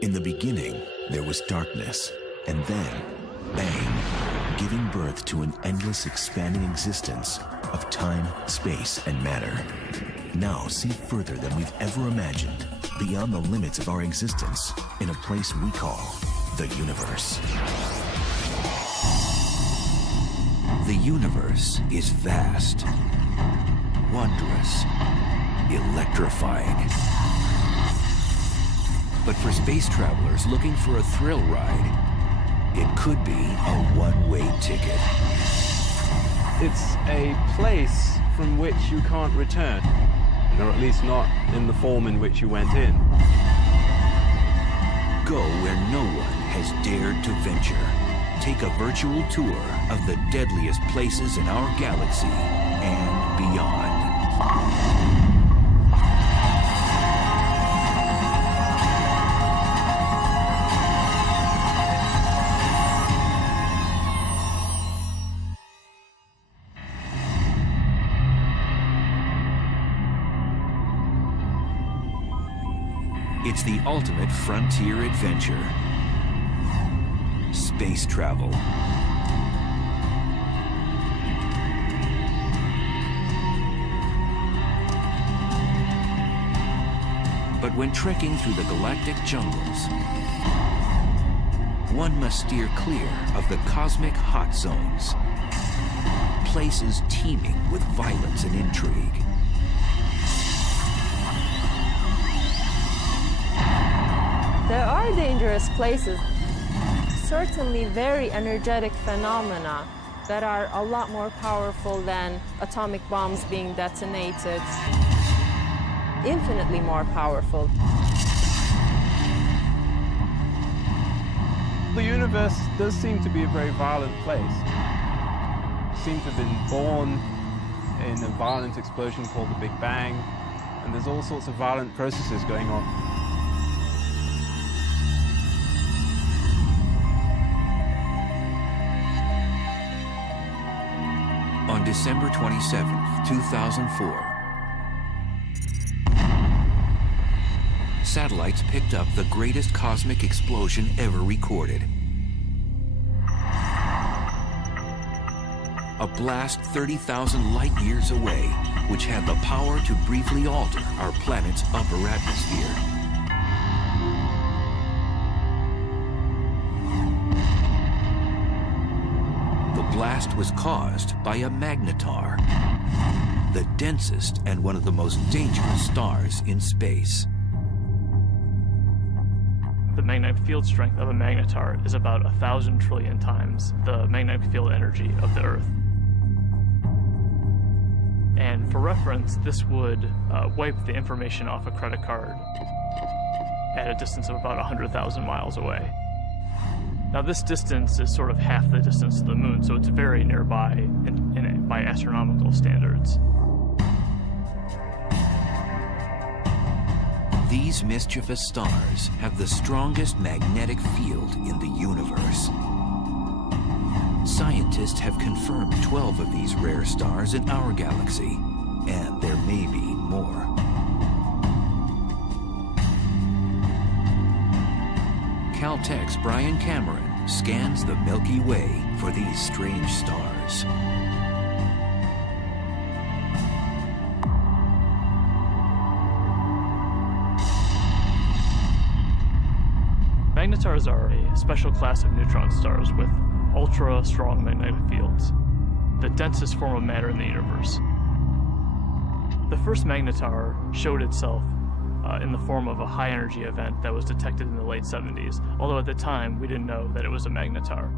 In the beginning, there was darkness, and then, bang, giving birth to an endless expanding existence of time, space, and matter. Now see further than we've ever imagined, beyond the limits of our existence, in a place we call the universe. The universe is vast, wondrous, electrifying. But for space travelers looking for a thrill ride, it could be a one-way ticket. It's a place from which you can't return, or at least not in the form in which you went in. Go where no one has dared to venture. Take a virtual tour of the deadliest places in our galaxy and beyond. It's the ultimate frontier adventure. Space travel. But when trekking through the galactic jungles, one must steer clear of the cosmic hot zones, places teeming with violence and intrigue. There are dangerous places, certainly very energetic phenomena that are a lot more powerful than atomic bombs being detonated, infinitely more powerful. The universe does seem to be a very violent place. It seems to have been born in a violent explosion called the Big Bang, and there's all sorts of violent processes going on. On December 27, 2004, satellites picked up the greatest cosmic explosion ever recorded. A blast 30,000 light years away, which had the power to briefly alter our planet's upper atmosphere. The blast was caused by a magnetar, the densest and one of the most dangerous stars in space. The magnetic field strength of a magnetar is about 1,000 trillion times the magnetic field energy of the Earth. And for reference, this would wipe the information off a credit card at a distance of about 100,000 miles away. Now this distance is sort of half the distance to the moon, so it's very nearby by astronomical standards. These mischievous stars have the strongest magnetic field in the universe. Scientists have confirmed 12 of these rare stars in our galaxy, and there may be more. Caltech's Brian Cameron scans the Milky Way for these strange stars. Magnetars are a special class of neutron stars with ultra-strong magnetic fields, the densest form of matter in the universe. The first magnetar showed itself in the form of a high-energy event that was detected in the late 70s, although at the time we didn't know that it was a magnetar.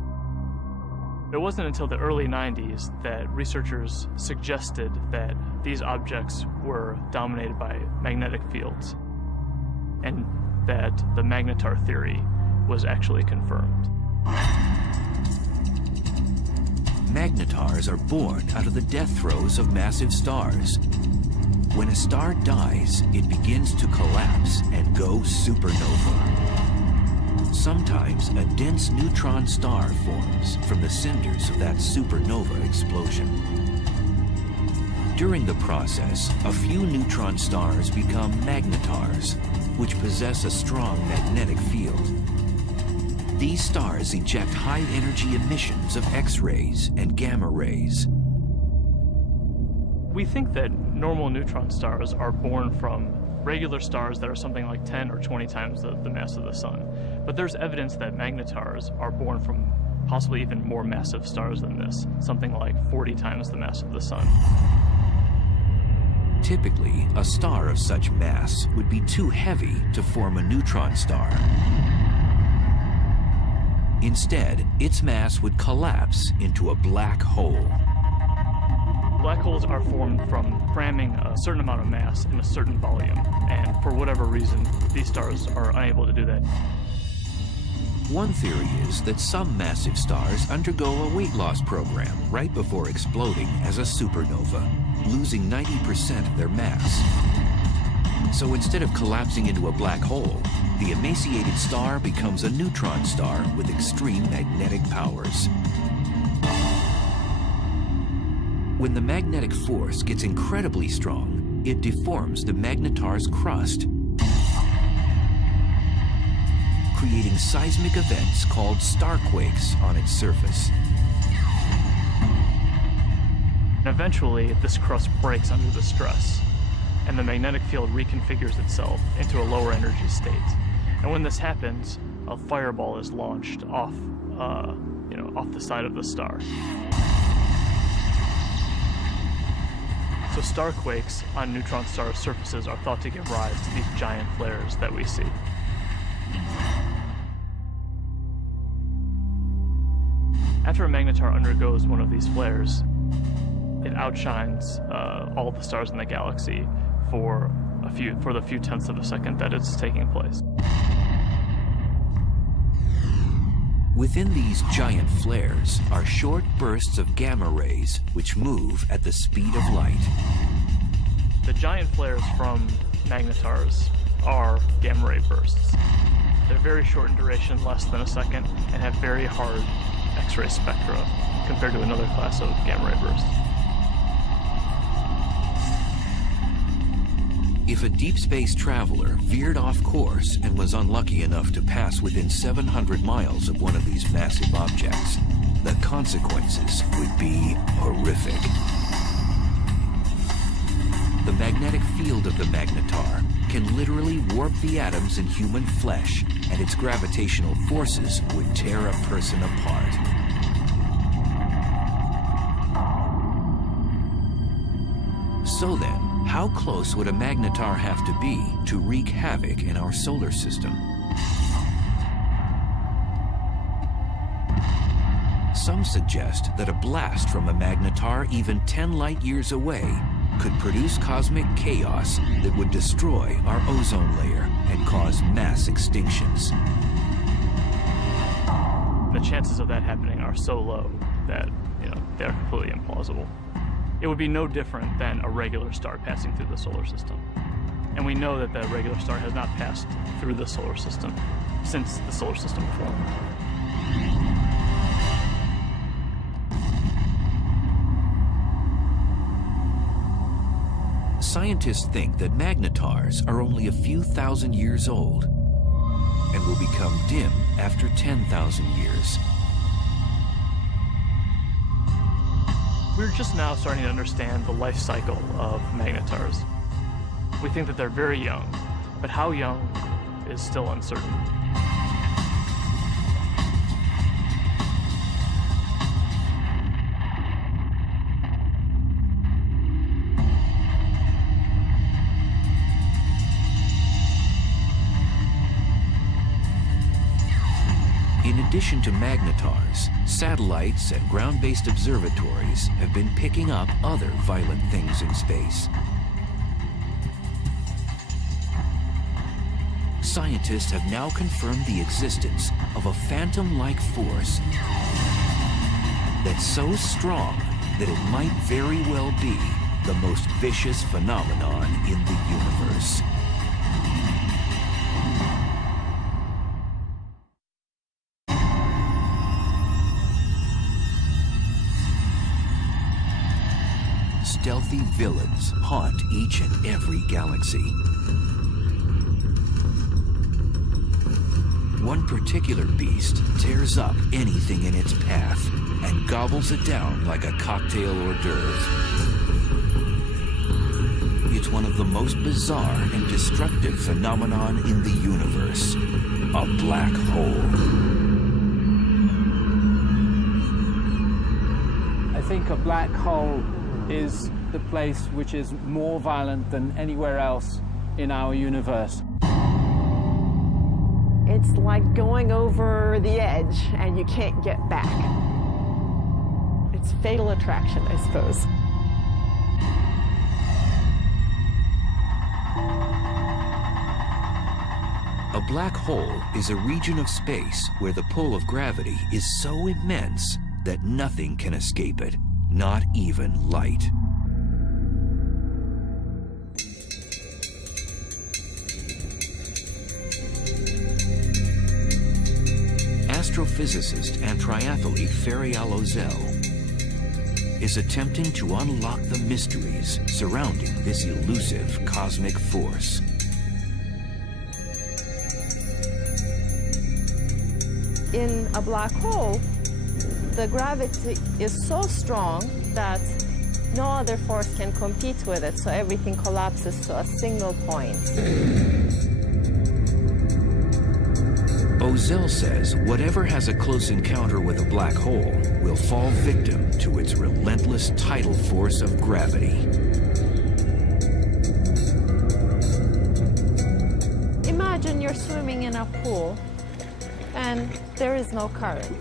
It wasn't until the early 90s that researchers suggested that these objects were dominated by magnetic fields, and that the magnetar theory was actually confirmed. Magnetars are born out of the death throes of massive stars. When a star dies, it begins to collapse and go supernova. Sometimes a dense neutron star forms from the cinders of that supernova explosion. During the process, a few neutron stars become magnetars, which possess a strong magnetic field. These stars eject high-energy emissions of X-rays and gamma rays. We think that normal neutron stars are born from regular stars that are something like 10 or 20 times the mass of the sun. But there's evidence that magnetars are born from possibly even more massive stars than this, something like 40 times the mass of the sun. Typically, a star of such mass would be too heavy to form a neutron star. Instead, its mass would collapse into a black hole. Black holes are formed from cramming a certain amount of mass in a certain volume, and for whatever reason, these stars are unable to do that. One theory is that some massive stars undergo a weight loss program right before exploding as a supernova, losing 90% of their mass. So instead of collapsing into a black hole, the emaciated star becomes a neutron star with extreme magnetic powers. When the magnetic force gets incredibly strong, it deforms the magnetar's crust, creating seismic events called starquakes on its surface. And eventually, this crust breaks under the stress, and the magnetic field reconfigures itself into a lower energy state. And when this happens, a fireball is launched off the side of the star. So starquakes on neutron star surfaces are thought to give rise to these giant flares that we see. After a magnetar undergoes one of these flares, it outshines all the stars in the galaxy for the few tenths of a second that it's taking place. Within these giant flares are short bursts of gamma rays which move at the speed of light. The giant flares from magnetars are gamma ray bursts. They're very short in duration, less than a second, and have very hard X-ray spectra compared to another class of gamma ray bursts. If a deep space traveler veered off course and was unlucky enough to pass within 700 miles of one of these massive objects, the consequences would be horrific. The magnetic field of the magnetar can literally warp the atoms in human flesh, and its gravitational forces would tear a person apart. So then, how close would a magnetar have to be to wreak havoc in our solar system? Some suggest that a blast from a magnetar even 10 light years away could produce cosmic chaos that would destroy our ozone layer and cause mass extinctions. The chances of that happening are so low that, they're completely implausible. It would be no different than a regular star passing through the solar system. And we know that the regular star has not passed through the solar system since the solar system formed. Scientists think that magnetars are only a few thousand years old and will become dim after 10,000 years. We're just now starting to understand the life cycle of magnetars. We think that they're very young, but how young is still uncertain. In addition to magnetars, satellites and ground-based observatories have been picking up other violent things in space. Scientists have now confirmed the existence of a phantom-like force that's so strong that it might very well be the most vicious phenomenon in the universe. Stealthy villains haunt each and every galaxy. One particular beast tears up anything in its path and gobbles it down like a cocktail hors d'oeuvre. It's one of the most bizarre and destructive phenomenon in the universe, a black hole. I think a black hole is the place which is more violent than anywhere else in our universe. It's like going over the edge and you can't get back. It's fatal attraction, I suppose. A black hole is a region of space where the pull of gravity is so immense that nothing can escape it, not even light. Astrophysicist and triathlete Ferial Ozel is attempting to unlock the mysteries surrounding this elusive cosmic force. In a black hole, the gravity is so strong that no other force can compete with it, so everything collapses to a single point. Ozel says whatever has a close encounter with a black hole will fall victim to its relentless tidal force of gravity. Imagine you're swimming in a pool and there is no current.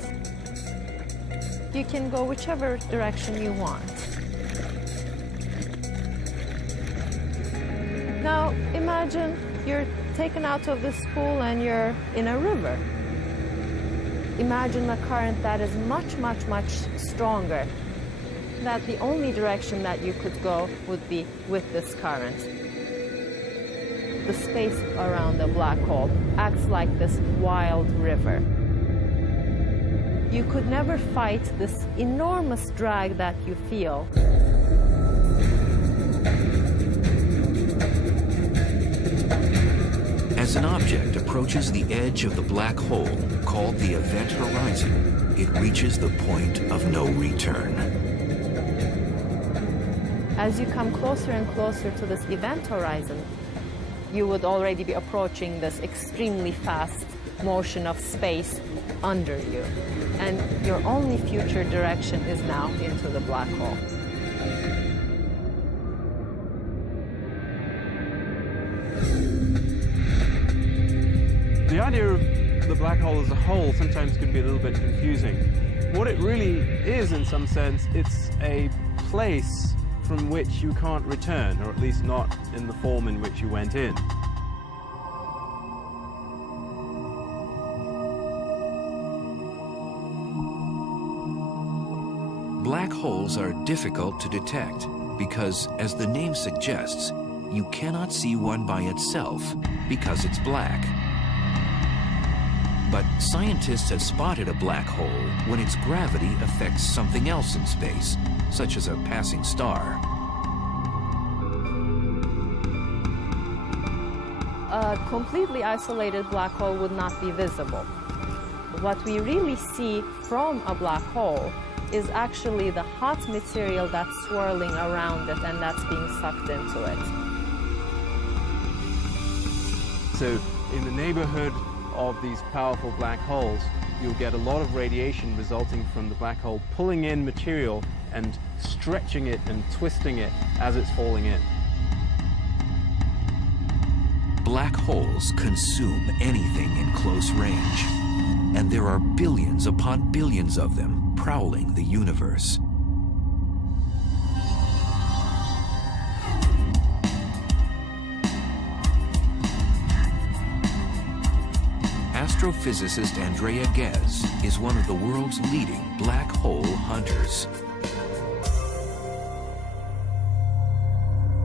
You can go whichever direction you want. Now imagine you're taken out of this pool and you're in a river. Imagine a current that is much, much, much stronger. That the only direction that you could go would be with this current. The space around the black hole acts like this wild river. You could never fight this enormous drag that you feel. As an object approaches the edge of the black hole, called the event horizon, it reaches the point of no return. As you come closer and closer to this event horizon, you would already be approaching this extremely fast motion of space under you. And your only future direction is now into the black hole. The idea of the black hole as a whole sometimes can be a little bit confusing. What it really is, in some sense, it's a place from which you can't return, or at least not in the form in which you went in. Black holes are difficult to detect because, as the name suggests, you cannot see one by itself because it's black. But scientists have spotted a black hole when its gravity affects something else in space, such as a passing star. A completely isolated black hole would not be visible. What we really see from a black hole is actually the hot material that's swirling around it and that's being sucked into it. So in the neighborhood of these powerful black holes, you'll get a lot of radiation resulting from the black hole pulling in material and stretching it and twisting it as it's falling in. Black holes consume anything in close range, and there are billions upon billions of them prowling the universe. Astrophysicist Andrea Ghez is one of the world's leading black hole hunters.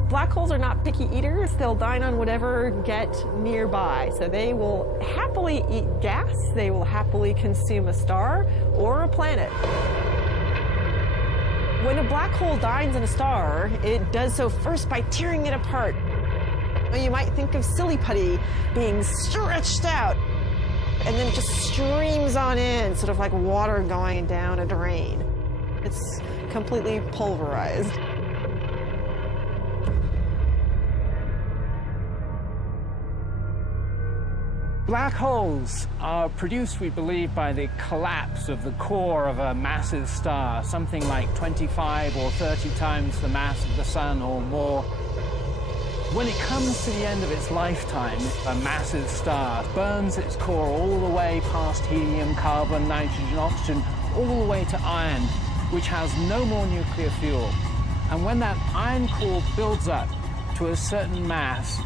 Black holes are not picky eaters. They'll dine on whatever get nearby. So they will happily eat gas. They will happily consume a star or a planet. When a black hole dines on a star, it does so first by tearing it apart. You might think of silly putty being stretched out. and then it just streams on in, sort of like water going down a drain. It's completely pulverized. Black holes are produced, we believe, by the collapse of the core of a massive star, something like 25 or 30 times the mass of the sun or more. When it comes to the end of its lifetime, a massive star burns its core all the way past helium, carbon, nitrogen, oxygen, all the way to iron, which has no more nuclear fuel. And when that iron core builds up to a certain mass,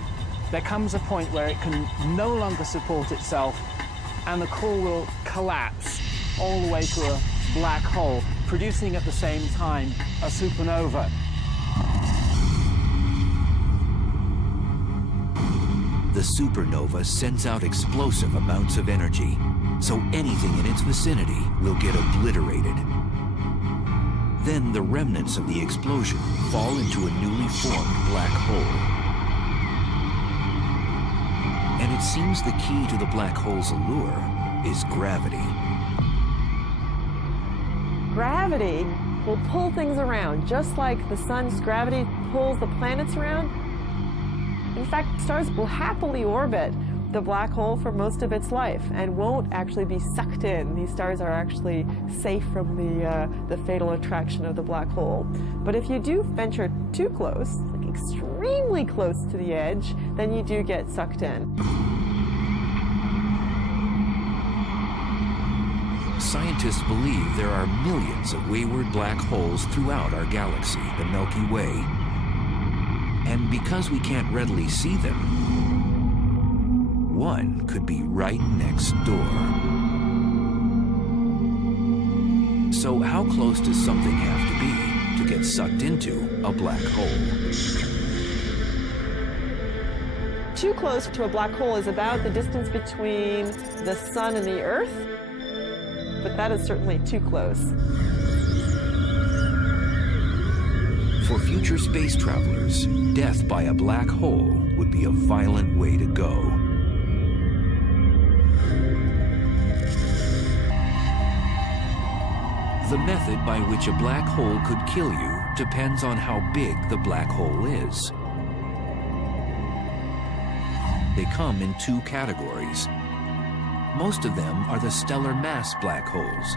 there comes a point where it can no longer support itself, and the core will collapse all the way to a black hole, producing at the same time a supernova. The supernova sends out explosive amounts of energy, so anything in its vicinity will get obliterated. Then the remnants of the explosion fall into a newly formed black hole. And it seems the key to the black hole's allure is gravity. Gravity will pull things around, just like the sun's gravity pulls the planets around. In fact, stars will happily orbit the black hole for most of its life and won't actually be sucked in. These stars are actually safe from the fatal attraction of the black hole. But if you do venture too close, like extremely close to the edge, then you do get sucked in. Scientists believe there are millions of wayward black holes throughout our galaxy, the Milky Way. And because we can't readily see them, one could be right next door. So how close does something have to be to get sucked into a black hole? Too close to a black hole is about the distance between the sun and the Earth, but that is certainly too close. For future space travelers, death by a black hole would be a violent way to go. The method by which a black hole could kill you depends on how big the black hole is. They come in two categories. Most of them are the stellar mass black holes,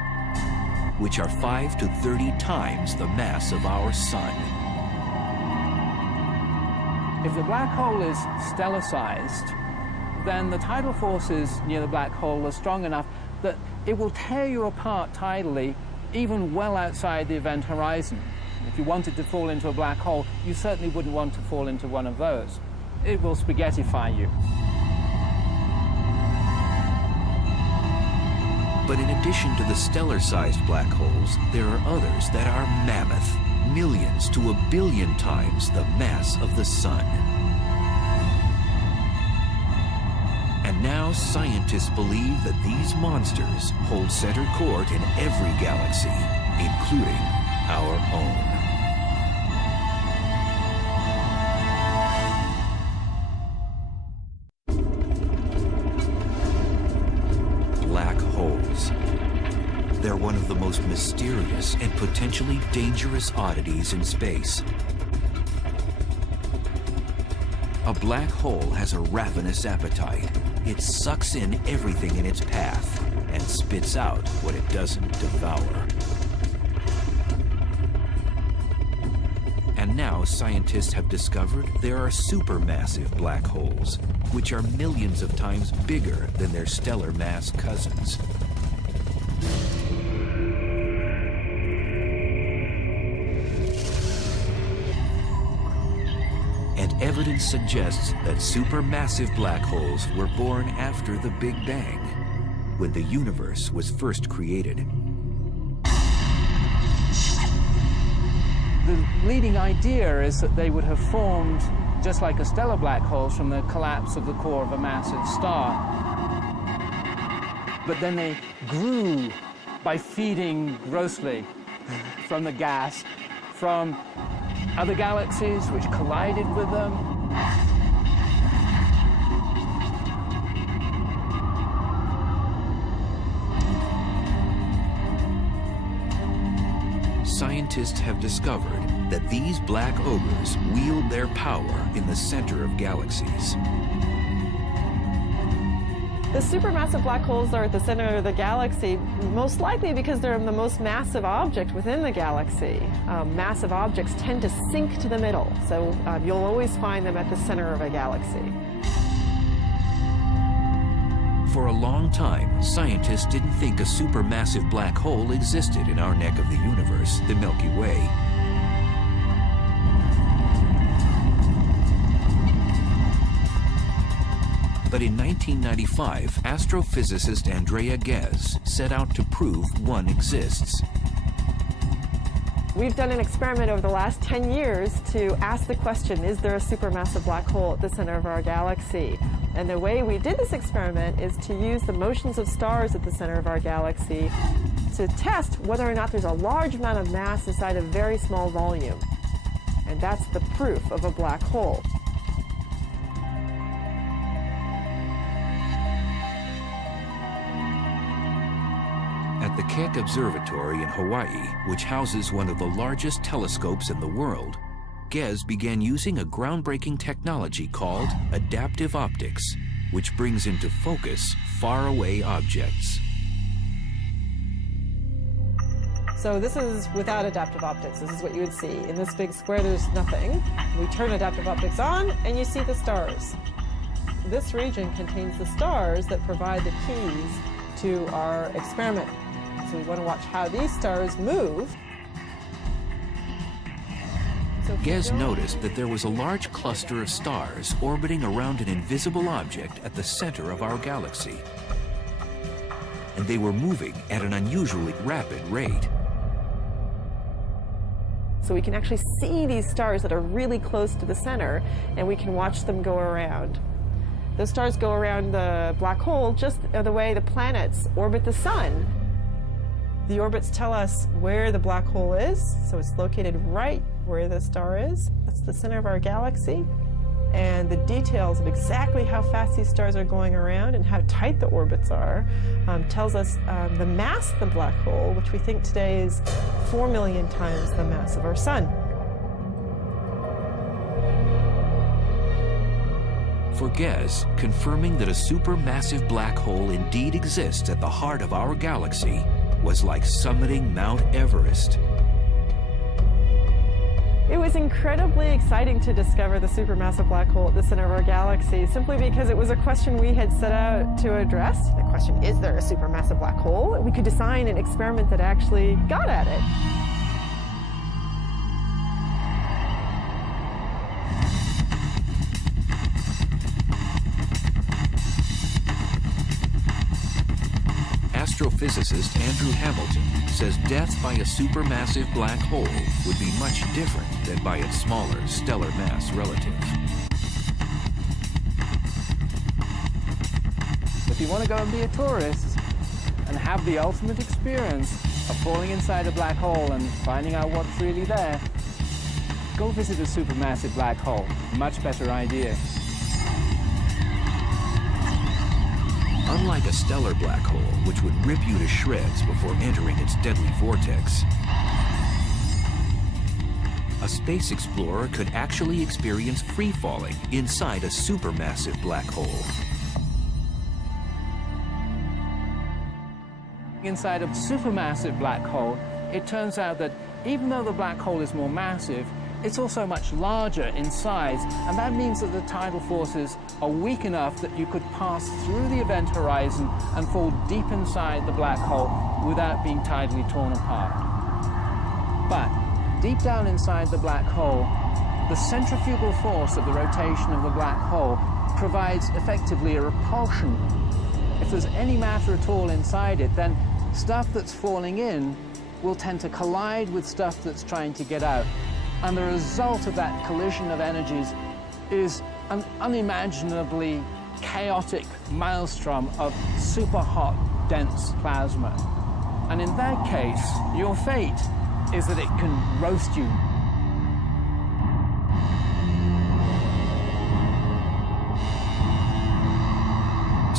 which are 5 to 30 times the mass of our sun. If the black hole is stellar-sized, then the tidal forces near the black hole are strong enough that it will tear you apart tidally, even well outside the event horizon. If you wanted to fall into a black hole, you certainly wouldn't want to fall into one of those. It will spaghettify you. But in addition to the stellar-sized black holes, there are others that are mammoth, millions to a billion times the mass of the sun. And now scientists believe that these monsters hold center court in every galaxy, including our own. Black holes. They're one of the most mysterious and potentially dangerous oddities in space. A black hole has a ravenous appetite. It sucks in everything in its path and spits out what it doesn't devour. And now scientists have discovered there are supermassive black holes, which are millions of times bigger than their stellar mass cousins. And evidence suggests that supermassive black holes were born after the Big Bang, when the universe was first created. The leading idea is that they would have formed just like a stellar black hole from the collapse of the core of a massive star. But then they grew by feeding grossly from the gas, from other galaxies which collided with them. scientists have discovered that these black ogres wield their power in the center of galaxies. The supermassive black holes are at the center of the galaxy, most likely because they're the most massive object within the galaxy. Massive objects tend to sink to the middle, so you'll always find them at the center of a galaxy. For a long time, scientists didn't think a supermassive black hole existed in our neck of the universe, the Milky Way. But in 1995, astrophysicist Andrea Ghez set out to prove one exists. We've done an experiment over the last 10 years to ask the question, is there a supermassive black hole at the center of our galaxy? And the way we did this experiment is to use the motions of stars at the center of our galaxy to test whether or not there's a large amount of mass inside a very small volume. And that's the proof of a black hole. At the Keck Observatory in Hawaii, which houses one of the largest telescopes in the world, Ghez began using a groundbreaking technology called adaptive optics, which brings into focus faraway objects. So this is without adaptive optics. This is what you would see. In this big square, there's nothing. We turn adaptive optics on, and you see the stars. This region contains the stars that provide the keys to our experiment. So we want to watch how these stars move. Ghez noticed that there was a large cluster of stars orbiting around an invisible object at the center of our galaxy. And they were moving at an unusually rapid rate. So we can actually see these stars that are really close to the center, and we can watch them go around. Those stars go around the black hole just the way the planets orbit the sun. The orbits tell us where the black hole is, so it's located right where the star is. That's the center of our galaxy. And the details of exactly how fast these stars are going around and how tight the orbits are tells us the mass of the black hole, which we think today is 4 million times the mass of our sun. For Ghez, confirming that a supermassive black hole indeed exists at the heart of our galaxy was like summiting Mount Everest. It was incredibly exciting to discover the supermassive black hole at the center of our galaxy, simply because it was a question we had set out to address. The question, is there a supermassive black hole? We could design an experiment that actually got at it. Astrophysicist Andrew Hamilton says death by a supermassive black hole would be much different than by its smaller stellar mass relative. If you want to go and be a tourist and have the ultimate experience of falling inside a black hole and finding out what's really there, go visit a supermassive black hole. Much better idea. Unlike a stellar black hole, which would rip you to shreds before entering its deadly vortex, a space explorer could actually experience free-falling inside a supermassive black hole. Inside a supermassive black hole, it turns out that even though the black hole is more massive, it's also much larger in size, and that means that the tidal forces are weak enough that you could pass through the event horizon and fall deep inside the black hole without being tidally torn apart. But deep down inside the black hole, the centrifugal force of the rotation of the black hole provides effectively a repulsion. If there's any matter at all inside it, then stuff that's falling in will tend to collide with stuff that's trying to get out. And the result of that collision of energies is an unimaginably chaotic maelstrom of super hot, dense plasma. And in that case, your fate is that it can roast you.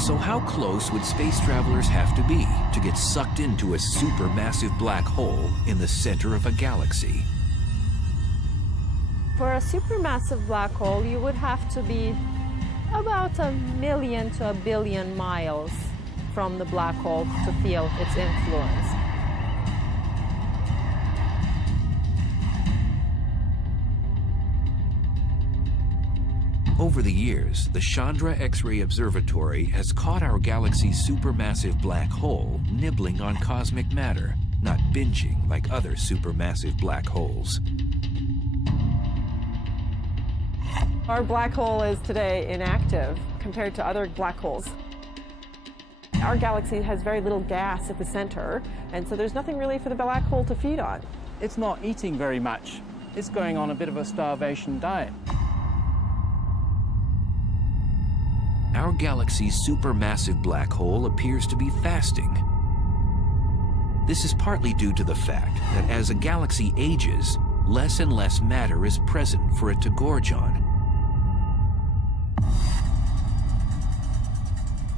So how close would space travelers have to be to get sucked into a supermassive black hole in the center of a galaxy? For a supermassive black hole, you would have to be about 1 million to 1 billion miles from the black hole to feel its influence. Over the years, the Chandra X-ray Observatory has caught our galaxy's supermassive black hole nibbling on cosmic matter, not binging like other supermassive black holes. Our black hole is today inactive compared to other black holes. Our galaxy has very little gas at the center, and so there's nothing really for the black hole to feed on. It's not eating very much. It's going on a bit of a starvation diet. Our galaxy's supermassive black hole appears to be fasting. This is partly due to the fact that as a galaxy ages, less and less matter is present for it to gorge on.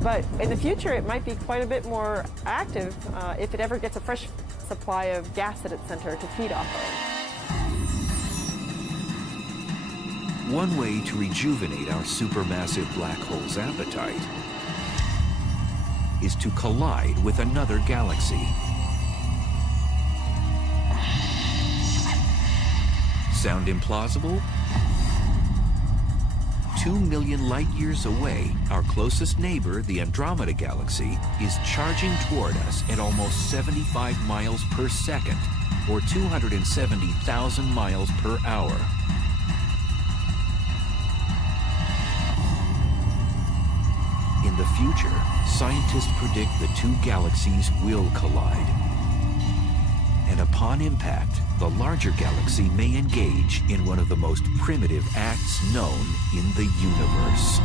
But in the future, it might be quite a bit more active if it ever gets a fresh supply of gas at its center to feed off of. One way to rejuvenate our supermassive black hole's appetite is to collide with another galaxy. Sound implausible? 2 million light-years away, our closest neighbor, the Andromeda Galaxy, is charging toward us at almost 75 miles per second, or 270,000 miles per hour. In the future, scientists predict the two galaxies will collide. And upon impact, the larger galaxy may engage in one of the most primitive acts known in the universe.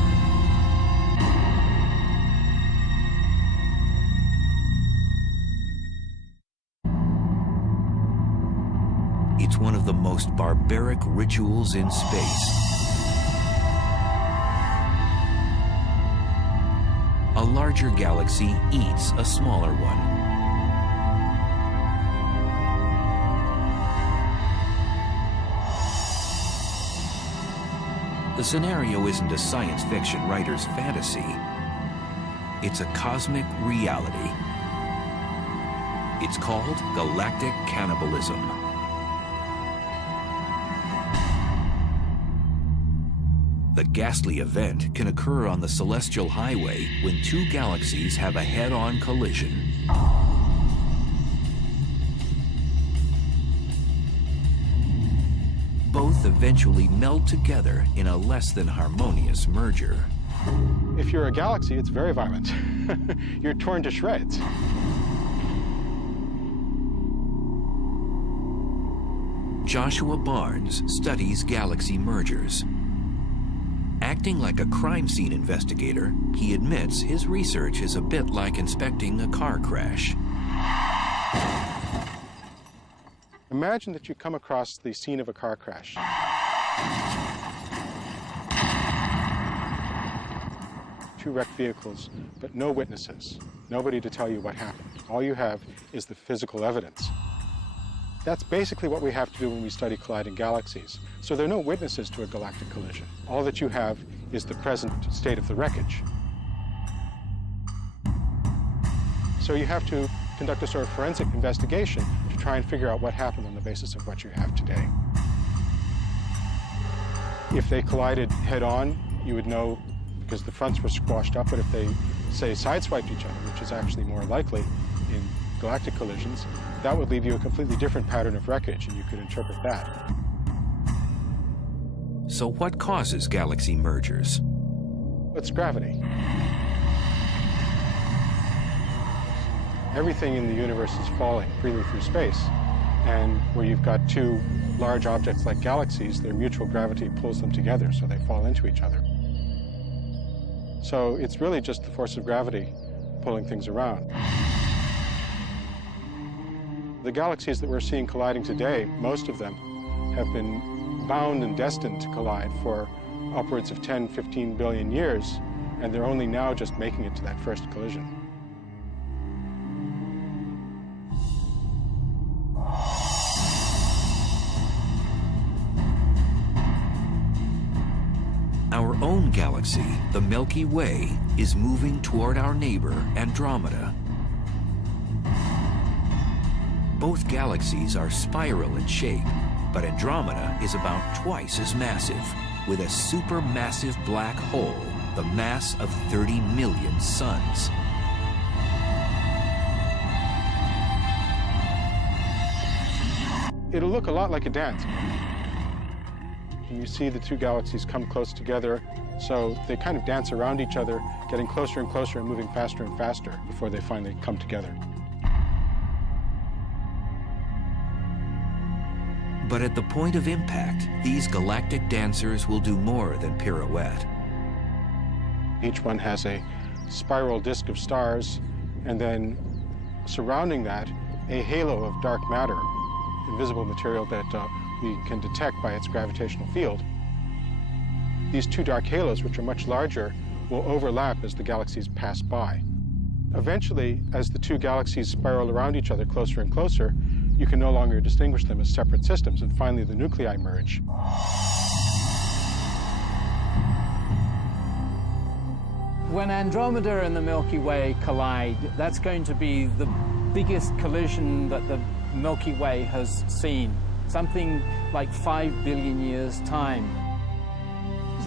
It's one of the most barbaric rituals in space. A larger galaxy eats a smaller one. The scenario isn't a science fiction writer's fantasy. It's a cosmic reality. It's called galactic cannibalism. The ghastly event can occur on the celestial highway when two galaxies have a head-on collision. Both eventually meld together in a less than harmonious merger. If you're a galaxy, it's very violent. You're torn to shreds. Joshua Barnes studies galaxy mergers. Acting like a crime scene investigator, he admits his research is a bit like inspecting a car crash. Imagine that you come across the scene of a car crash. Two wrecked vehicles, but no witnesses. Nobody to tell you what happened. All you have is the physical evidence. That's basically what we have to do when we study colliding galaxies. So there are no witnesses to a galactic collision. All that you have is the present state of the wreckage. So you have to conduct a sort of forensic investigation to try and figure out what happened on the basis of what you have today. If they collided head-on, you would know because the fronts were squashed up, but if they, say, sideswiped each other, which is actually more likely in galactic collisions, that would leave you a completely different pattern of wreckage, and you could interpret that. So what causes galaxy mergers? It's gravity. Everything in the universe is falling freely through space, and where you've got two large objects like galaxies, their mutual gravity pulls them together, so they fall into each other. So it's really just the force of gravity pulling things around. The galaxies that we're seeing colliding today, most of them have been bound and destined to collide for upwards of 10, 15 billion years and they're only now just making it to that first collision. Our own galaxy, the Milky Way, is moving toward our neighbor, Andromeda. Both galaxies are spiral in shape, but Andromeda is about twice as massive, with a supermassive black hole, the mass of 30 million suns. It'll look a lot like a dance. And you see the two galaxies come close together, so they kind of dance around each other, getting closer and closer and moving faster and faster before they finally come together. But at the point of impact, these galactic dancers will do more than pirouette. Each one has a spiral disk of stars, and then surrounding that, a halo of dark matter, invisible material that we can detect by its gravitational field. These two dark halos, which are much larger, will overlap as the galaxies pass by. Eventually, as the two galaxies spiral around each other closer and closer, you can no longer distinguish them as separate systems, and finally the nuclei merge. When Andromeda and the Milky Way collide, that's going to be the biggest collision that the Milky Way has seen, something like 5 billion years' time.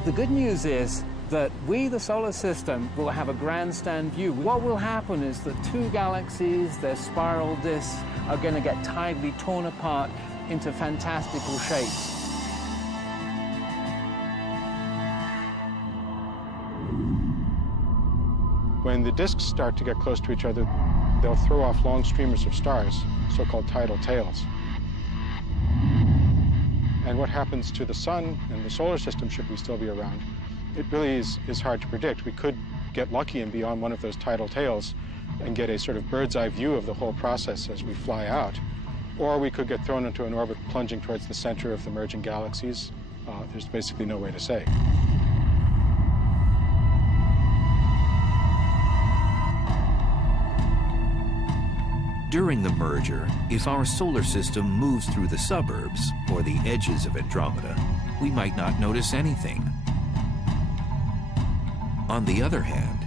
The good news is that we, the solar system, will have a grandstand view. What will happen is that two galaxies, their spiral disks, are going to get tidally torn apart into fantastical shapes. When the disks start to get close to each other, they'll throw off long streamers of stars, so-called tidal tails. And what happens to the sun and the solar system, should we still be around, it really is hard to predict. We could get lucky and be on one of those tidal tails and get a sort of bird's eye view of the whole process as we fly out. Or we could get thrown into an orbit plunging towards the center of the merging galaxies. There's basically no way to say. During the merger, if our solar system moves through the suburbs or the edges of Andromeda, we might not notice anything. On the other hand,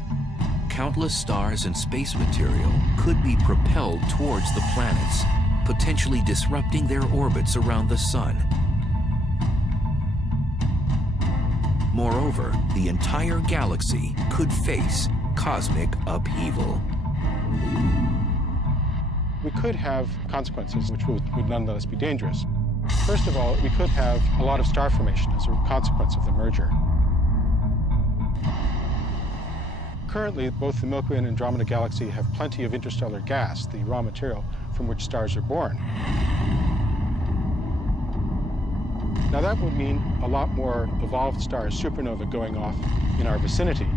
countless stars and space material could be propelled towards the planets, potentially disrupting their orbits around the sun. Moreover, the entire galaxy could face cosmic upheaval. We could have consequences which would nonetheless be dangerous. First of all, we could have a lot of star formation as a consequence of the merger. Currently, both the Milky Way and Andromeda galaxy have plenty of interstellar gas, the raw material from which stars are born. Now that would mean a lot more evolved stars, supernovae, going off in our vicinity.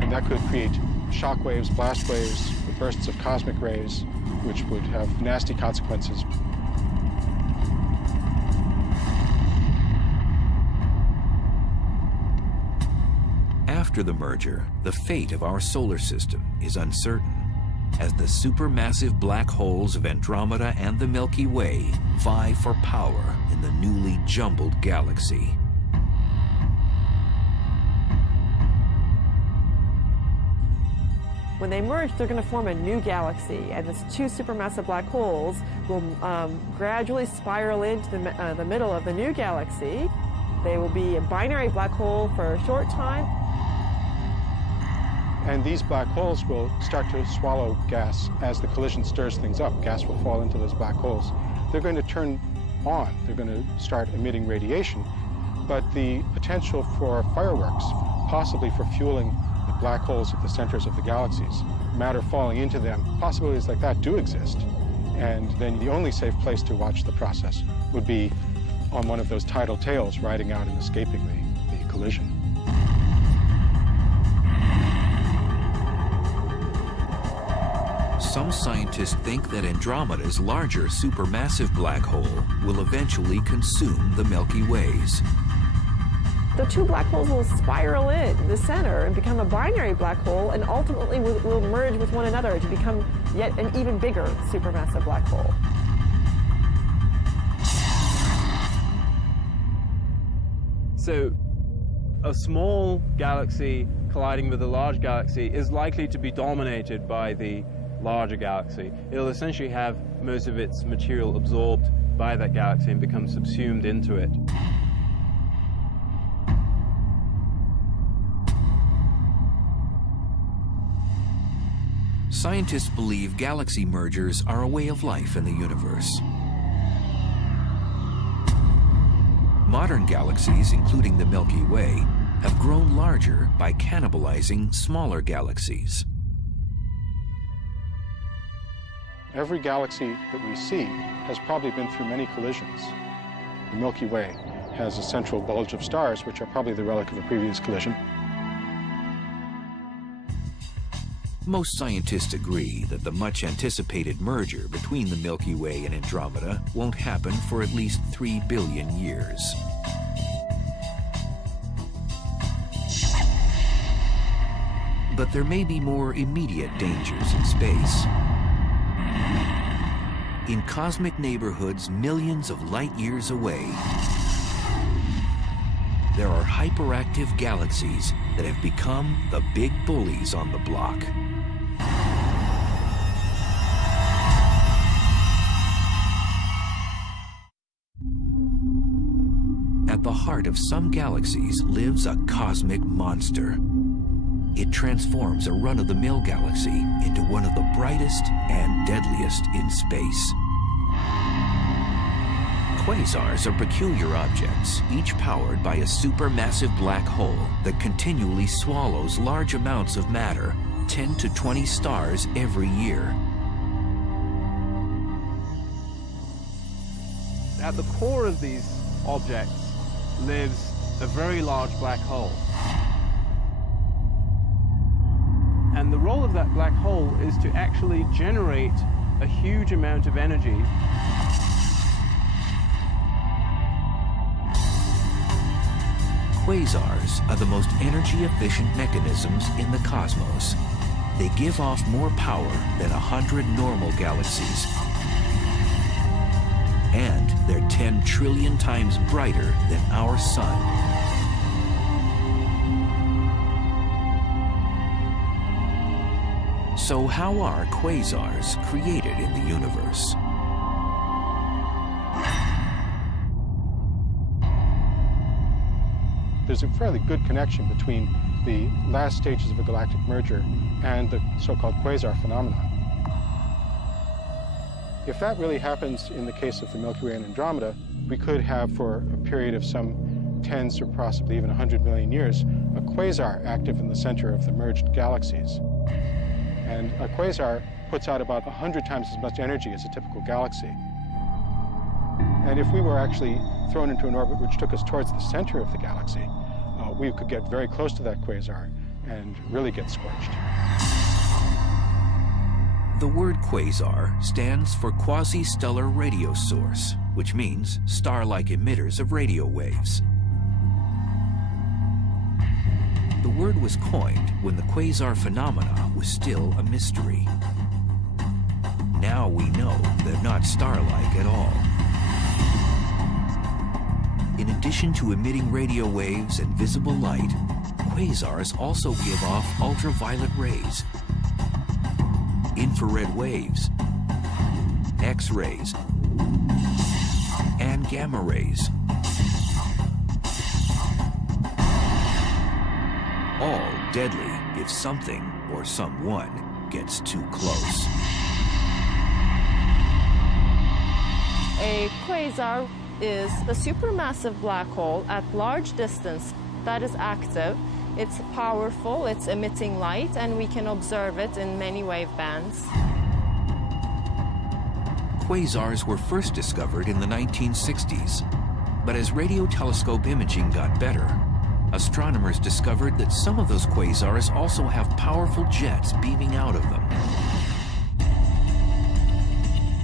And that could create shock waves, blast waves, bursts of cosmic rays, which would have nasty consequences. After the merger, the fate of our solar system is uncertain, as the supermassive black holes of Andromeda and the Milky Way vie for power in the newly jumbled galaxy. When they merge, they're going to form a new galaxy, and these two supermassive black holes will gradually spiral into the middle of the new galaxy. They will be a binary black hole for a short time. And these black holes will start to swallow gas as the collision stirs things up. Gas will fall into those black holes. They're going to turn on. They're going to start emitting radiation. But the potential for fireworks, possibly for fueling the black holes at the centers of the galaxies, matter falling into them, possibilities like that do exist. And then the only safe place to watch the process would be on one of those tidal tails riding out and escaping the collision. Some scientists think that Andromeda's larger supermassive black hole will eventually consume the Milky Ways. the two black holes will spiral in the center and become a binary black hole, and ultimately will merge with one another to become yet an even bigger supermassive black hole. So a small galaxy colliding with a large galaxy is likely to be dominated by the larger galaxy. It'll essentially have most of its material absorbed by that galaxy and become subsumed into it. Scientists believe galaxy mergers are a way of life in the universe. Modern galaxies, including the Milky Way, have grown larger by cannibalizing smaller galaxies. Every galaxy that we see has probably been through many collisions. The Milky Way has a central bulge of stars, which are probably the relic of a previous collision. Most scientists agree that the much-anticipated merger between the Milky Way and Andromeda won't happen for at least 3 billion years. But there may be more immediate dangers in space. In cosmic neighborhoods millions of light years away, there are hyperactive galaxies that have become the big bullies on the block. At the heart of some galaxies lives a cosmic monster. It transforms a run-of-the-mill galaxy into one of the brightest and deadliest in space. Quasars are peculiar objects, each powered by a supermassive black hole that continually swallows large amounts of matter, 10 to 20 stars every year. At the core of these objects lives a very large black hole. And the role of that black hole is to actually generate a huge amount of energy. Quasars are the most energy-efficient mechanisms in the cosmos. They give off more power than 100 normal galaxies. And they're 10 trillion times brighter than our sun. So how are quasars created in the universe? There's a fairly good connection between the last stages of a galactic merger and the so-called quasar phenomena. If that really happens in the case of the Milky Way and Andromeda, we could have, for a period of some tens or possibly even 100 million years, a quasar active in the center of the merged galaxies. And a quasar puts out about 100 times as much energy as a typical galaxy. And if we were actually thrown into an orbit which took us towards the center of the galaxy, we could get very close to that quasar and really get scorched. The word quasar stands for quasi-stellar radio source, which means star-like emitters of radio waves. The word was coined when the quasar phenomena was still a mystery. Now we know they're not star-like at all. In addition to emitting radio waves and visible light, quasars also give off ultraviolet rays, infrared waves, X-rays, and gamma rays. All deadly if something or someone gets too close. A quasar is a supermassive black hole at large distance that is active. It's powerful, it's emitting light, and we can observe it in many wave bands. Quasars were first discovered in the 1960s, but as radio telescope imaging got better, astronomers discovered that some of those quasars also have powerful jets beaming out of them.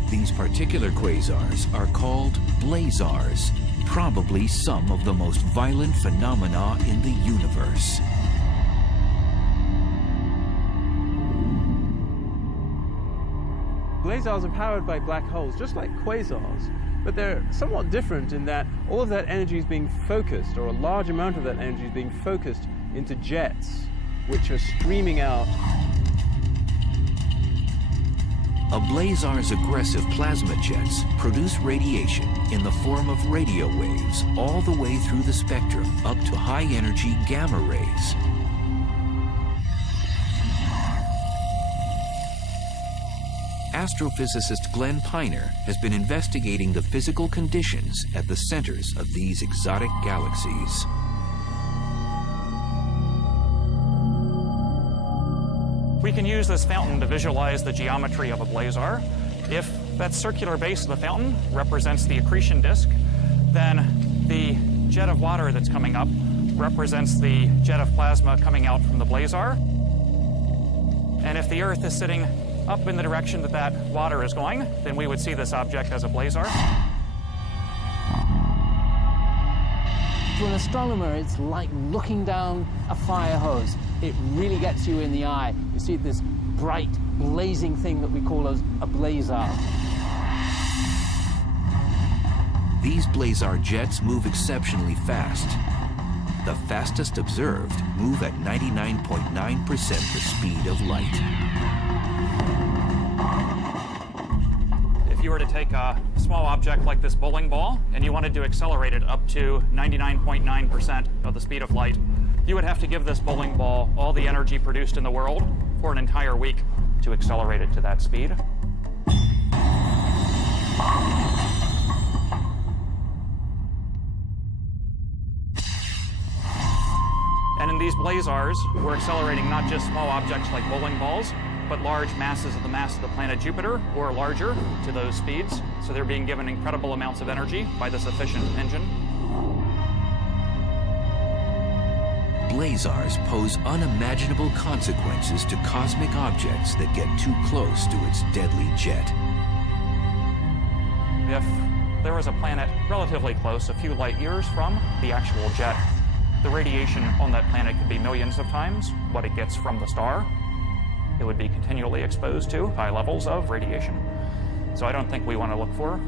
These particular quasars are called blazars, probably some of the most violent phenomena in the universe. Blazars are powered by black holes, just like quasars, but they're somewhat different in that all of that energy is being focused, or a large amount of that energy is being focused into jets, which are streaming out. A blazar's aggressive plasma jets produce radiation in the form of radio waves all the way through the spectrum up to high-energy gamma rays. Astrophysicist Glenn Piner has been investigating the physical conditions at the centers of these exotic galaxies. We can use this fountain to visualize the geometry of a blazar. If that circular base of the fountain represents the accretion disk, then the jet of water that's coming up represents the jet of plasma coming out from the blazar. And if the Earth is sitting up in the direction that that water is going, then we would see this object as a blazar. To an astronomer, it's like looking down a fire hose. It really gets you in the eye. You see this bright, blazing thing that we call a blazar. These blazar jets move exceptionally fast. The fastest observed move at 99.9% the speed of light. If you were to take a small object like this bowling ball and you wanted to accelerate it up to 99.9% of the speed of light, you would have to give this bowling ball all the energy produced in the world for an entire week to accelerate it to that speed. And in these blazars, we're accelerating not just small objects like bowling balls, but large masses of the mass of the planet Jupiter, or larger, to those speeds. So they're being given incredible amounts of energy by this efficient engine. Blazars pose unimaginable consequences to cosmic objects that get too close to its deadly jet. If there was a planet relatively close, a few light years from the actual jet, the radiation on that planet could be millions of times what it gets from the star. It would be continually exposed to high levels of radiation. So I don't think we want to look for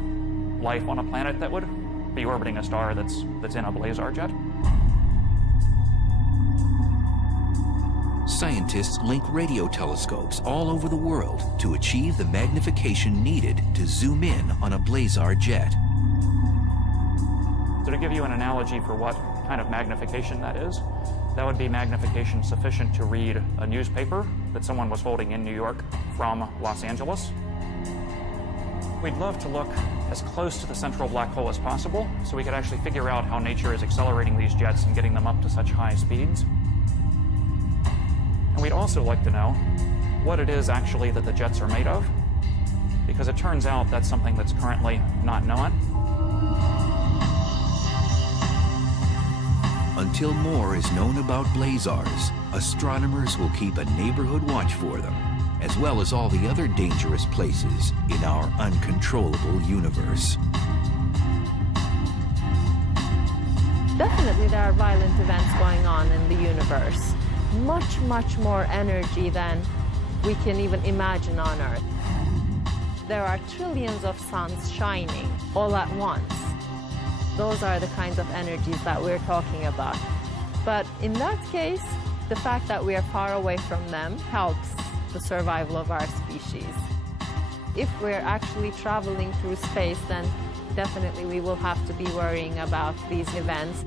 life on a planet that would be orbiting a star that's in a blazar jet. Scientists link radio telescopes all over the world to achieve the magnification needed to zoom in on a blazar jet. So to give you an analogy for what kind of magnification that is, that would be magnification sufficient to read a newspaper that someone was holding in New York from Los Angeles. We'd love to look as close to the central black hole as possible so we could actually figure out how nature is accelerating these jets and getting them up to such high speeds. And we'd also like to know what it is actually that the jets are made of, because it turns out that's something that's currently not known. Until more is known about blazars, astronomers will keep a neighborhood watch for them, as well as all the other dangerous places in our uncontrollable universe. Definitely there are violent events going on in the universe. Much, much more energy than we can even imagine on Earth. There are trillions of suns shining all at once. Those are the kinds of energies that we're talking about. But in that case, the fact that we are far away from them helps the survival of our species. If we're actually traveling through space, then definitely we will have to be worrying about these events.